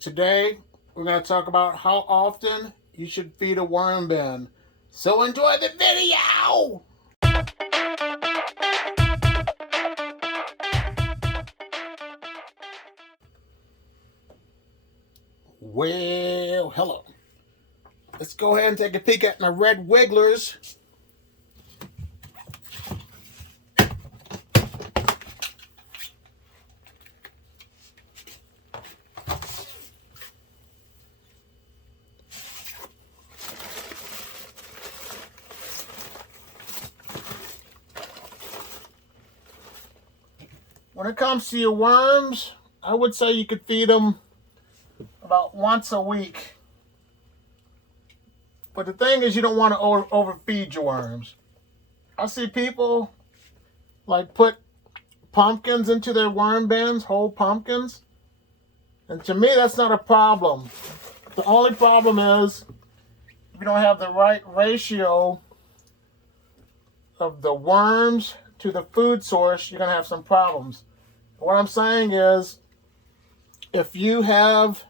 Today, we're going to talk about how often you should feed a worm bin. So enjoy the video! Well, hello. Let's go ahead and take a peek at my red wigglers. When it comes to your worms, I would say you could feed them about once a week. But the thing is, you don't want to overfeed your worms. I see people like put pumpkins into their worm bins, whole pumpkins. And to me, that's not a problem. The only problem is if you don't have the right ratio of the worms to the food source, you're going to have some problems. But what I'm saying is, if you have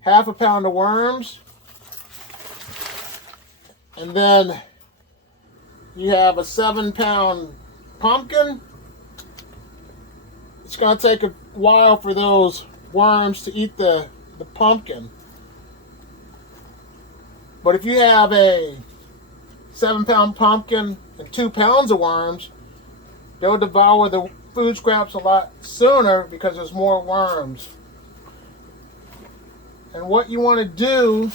half a pound of worms, and then you have a 7-pound pumpkin, it's going to take a while for those worms to eat the pumpkin. But if you have a 7-pound pumpkin and 2 pounds of worms, they'll devour the food scraps a lot sooner because there's more worms. And what you want to do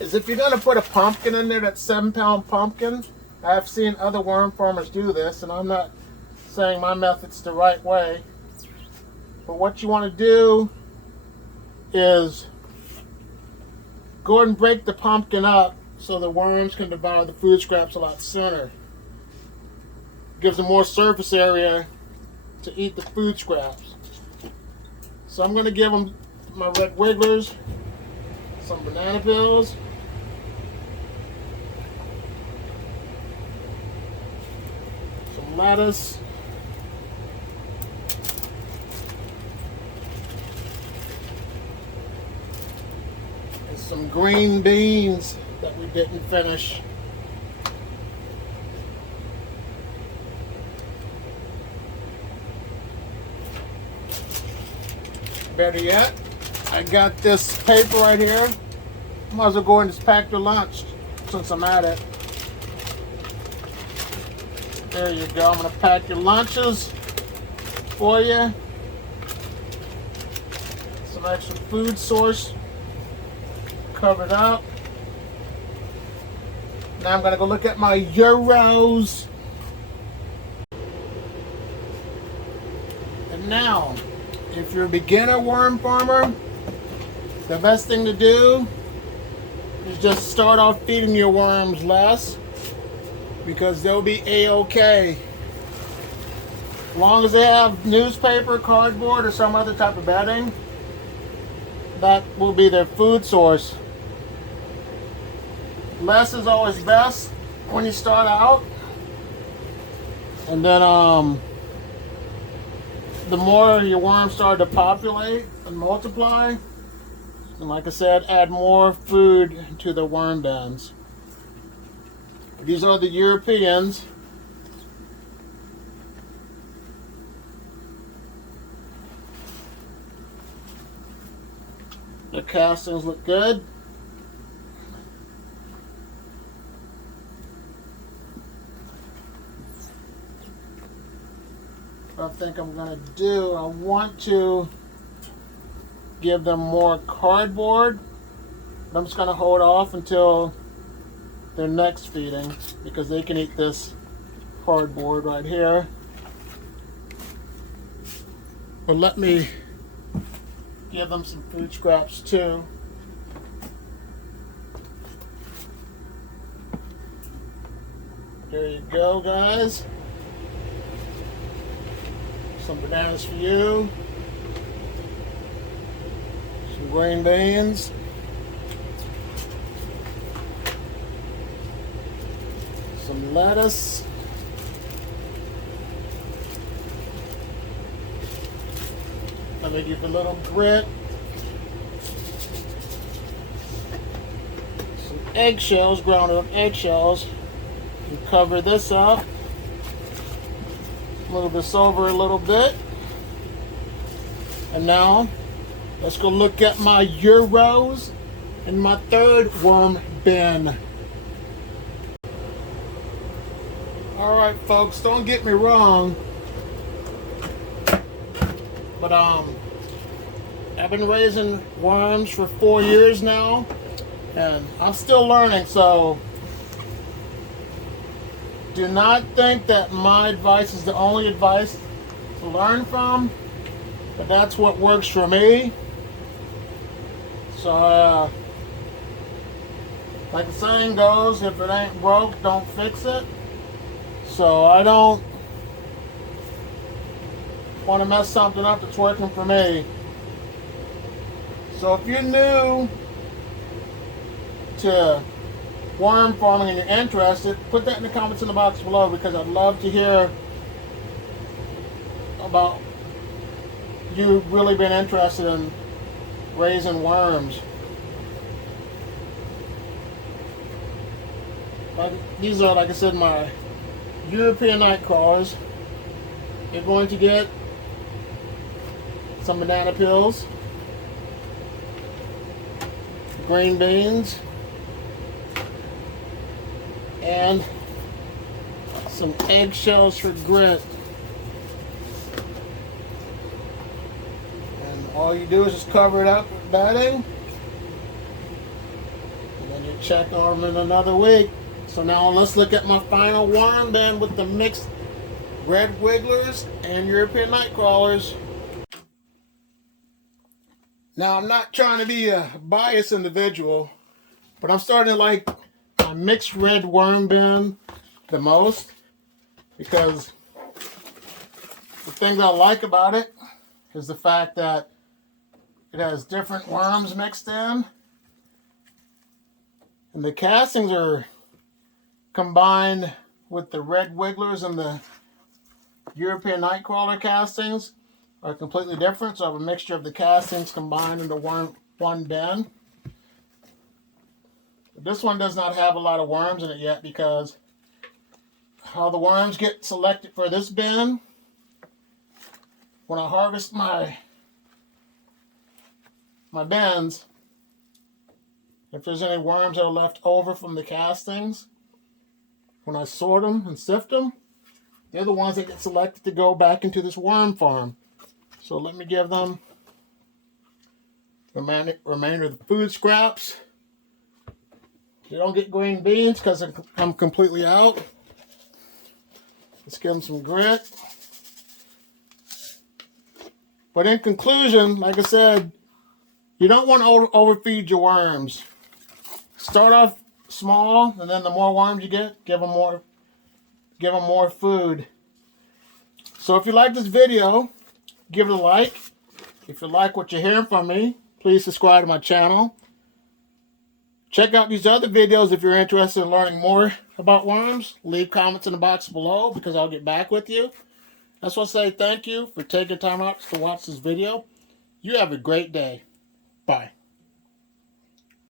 is, if you're going to put a pumpkin in there, that 7-pound pumpkin, I've seen other worm farmers do this, and I'm not saying my method's the right way, but what you want to do is go ahead and break the pumpkin up so the worms can devour the food scraps a lot sooner. Gives them more surface area to eat the food scraps. So I'm going to give them my red wigglers some banana peels, some lettuce, and some green beans that we didn't finish. Better yet, I got this paper right here. Might as well go and just pack your lunch since I'm at it. There you go. I'm going to pack your lunches for you. Some extra food source covered up. Now I'm going to go look at my euros. And now, if you're a beginner worm farmer, the best thing to do is just start off feeding your worms less, because they'll be a-okay. As long as they have newspaper, cardboard, or some other type of bedding, that will be their food source. Less is always best when you start out. And then the more your worms start to populate and multiply, and like I said, add more food to the worm bins. These are the Europeans. The castings look good. What I think I'm going to do, I want to give them more cardboard, but I'm just going to hold off until their next feeding, because they can eat this cardboard right here. But let me give them some food scraps too. There you go, guys. Some bananas for you. Some green beans. Some lettuce. Let me give it a little grit. Some eggshells, ground up eggshells. And cover this up. Move this over a little bit. And now, let's go look at my Euros and my third worm bin. Alright folks, don't get me wrong, but I've been raising worms for 4 years now, and I'm still learning, so do not think that my advice is the only advice to learn from, but that's what works for me. So like the saying goes, if it ain't broke, don't fix it. So I don't want to mess something up that's working for me. So if you're new to worm farming and you're interested, put that in the comments in the box below, because I'd love to hear about you really being interested in raising worms. These are, like I said, my European night crawlers. You're going to get some banana peels, green beans, and some eggshells for grit. And all you do is just cover it up with bedding, and then you check on them in another week. So now let's look at my final worm bin with the mixed red wigglers and European night crawlers. Now I'm not trying to be a biased individual, but I'm starting to like my mixed red worm bin the most, because the things I like about it is the fact that it has different worms mixed in, and the castings are combined with the red wigglers and the European nightcrawler castings are completely different. So I have a mixture of the castings combined into one bin. This one does not have a lot of worms in it yet, because how the worms get selected for this bin, when I harvest my bins, if there's any worms that are left over from the castings, when I sort them and sift them, they're the ones that get selected to go back into this worm farm. So let me give them the remainder of the food scraps. You don't get green beans because I'm completely out. Let's give them some grit. But in conclusion, like I said, you don't want to overfeed your worms. Start off small, and then the more worms you get, give them more food. So if you like this video, give it a like. If you like what you're hearing from me, please subscribe to my channel. Check out these other videos if you're interested in learning more about worms. Leave comments in the box below, because I'll get back with you. I just want to say thank you for taking time out to watch this video. You have a great day. Bye.